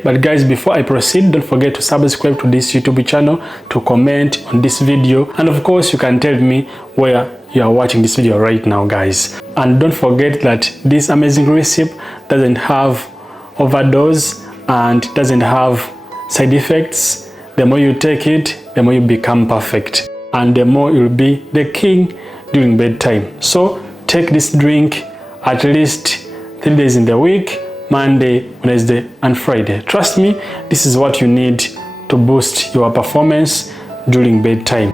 Okay, but guys, before I proceed, don't forget to subscribe to this YouTube channel, to comment on this video, and of course you can tell me where you are watching this video right now, guys. And don't forget that this amazing recipe doesn't have overdose and doesn't have side effects. The more you take it, the more you become perfect, and the more you'll be the king during bedtime. So take this drink at least 3 days in the week: Monday, Wednesday, and Friday. Trust me, this is what you need to boost your performance during bedtime.